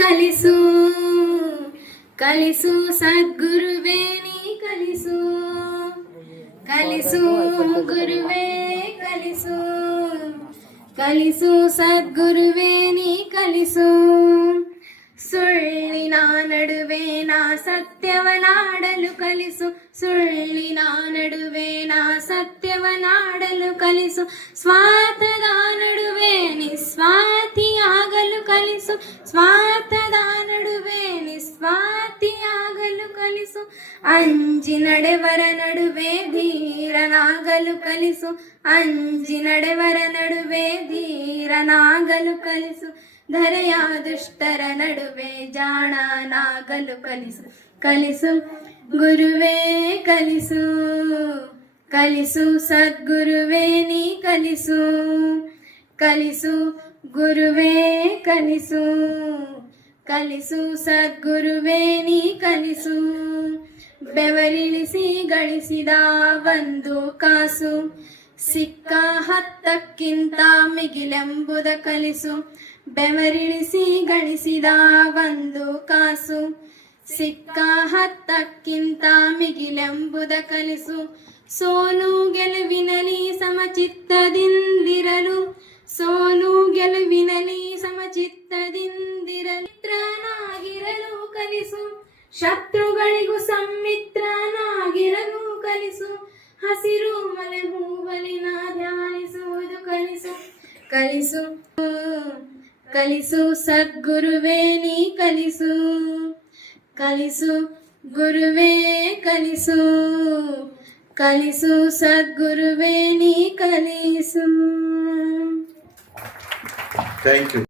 ಕಲಿಸು ಕಲಿಸು ಸದ್ಗುರುವೇ ನೀ ಕಲಿಸು ಕಲಿಸು ಗುರುವೇ ಕಲಿಸು ಕಲಿಸು ಸದ್ಗುರುವೇ ನೀ ಕಲಿಸು ಸುಳ್ಳಿನ ನಡುವೆ ನಾ ಸತ್ಯವನಾಡಲು ಕಲಿಸು ಸುಳ್ಳಿನ ನಡುವೆ ನಾ ಸತ್ಯವನಾಡಲು ಕಲಿಸು ಸ್ವಾರ್ಥದ ನಡುವೆ ನಿಸ್ವಾರ್ಥಿಯಾಗಲು ಕಲಿಸು ಸ್ವಾರ್ಥದ ನಡುವೆ ನಿಸ್ವಾರ್ಥಿಯಾಗಲು ಕಲಿಸು ಅಂಜಿ ನಡೆವರ ನಡುವೆ ಧೀರನಾಗಲು ಕಲಿಸು ಅಂಜಿ ನಡೆವರ ನಡುವೆ ಧೀರನಾಗಲು ಕಲಿಸು ಧರೆಯ ದುಷ್ಟರ ನಡುವೆ ಜಾಣನಾಗಲು ಕಲಿಸು ಕಲಿಸು ಗುರುವೇ ಕಲಿಸು ಕಲಿಸು ಸದ್ಗುರುವೇ ನೀ ಕಲಿಸು ಕಲಿಸು ಗುರುವೇ ಕಲಿಸು ಕಲಿಸು ಸದ್ಗುರುವೇ ನೀ ಕಲಿಸು ಬೆವರಿಳಿಸಿ ಗಳಿಸಿದ ಒಂದು ಕಾಸು ಸಿಕ್ಕ ಹತ್ತಕ್ಕಿಂತ ಮಿಗಿಲೆಂಬುದ ಕಲಿಸು ಬೆವರಿಳಿಸಿ ಗಳಿಸಿದ ಒಂದು ಕಾಸು ಸಿಕ್ಕ ಹತ್ತಕ್ಕಿಂತ ಮಿಗಿಲೆಂಬುದ ಕಲಿಸು ಸೋಲು ಗೆಲುವಿನಲಿ ಸಮಚಿತ್ತದಿಂದಿರಲು ಸೋಲು ಗೆಲುವಿನಲಿ ಸಮಚಿತ್ತದಿಂದಿರಲು ಮಿತ್ರನಾಗಿರಲು ಕಲಿಸು ಶತ್ರುಗಳಿಗೂ ಸಮ್ಮಿತ್ರನಾಗಿರಲು ಕಲಿಸು ಹಸಿರು ಮಲೆ ಹೂವಲಿನ ಧ್ಯಾನಿಸುವುದು ಕಲಿಸು ಕಲಿಸು ಕಲಿಸು ಸದ್ಗುರುವೇ ನೀ ಕಲಿಸು ಕಲಿಸು ಗುರುವೇ ಕಲಿಸು ಕಲಿಸು ಸದ್ಗುರುವೇ ನೀ ಕಲಿಸು. Thank you.